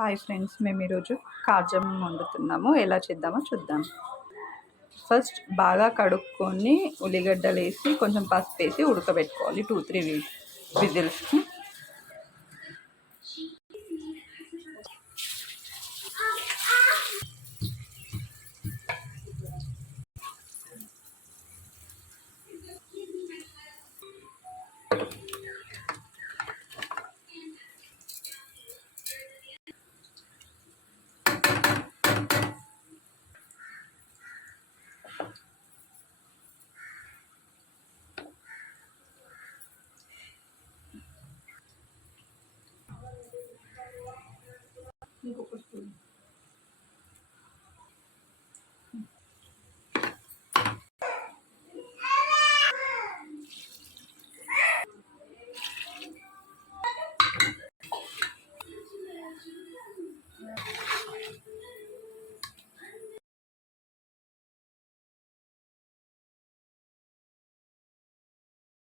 Hi friends, మేము ఈరోజు కాజం వండుతున్నాము. ఎలా చేద్దామో చూద్దాం. ఫస్ట్ బాగా కడుక్కొని ఉల్లిగడ్డలు వేసి కొంచెం పసుపు వేసి ఉడకబెట్టుకోవాలి 2-3 విజిల్స్కి.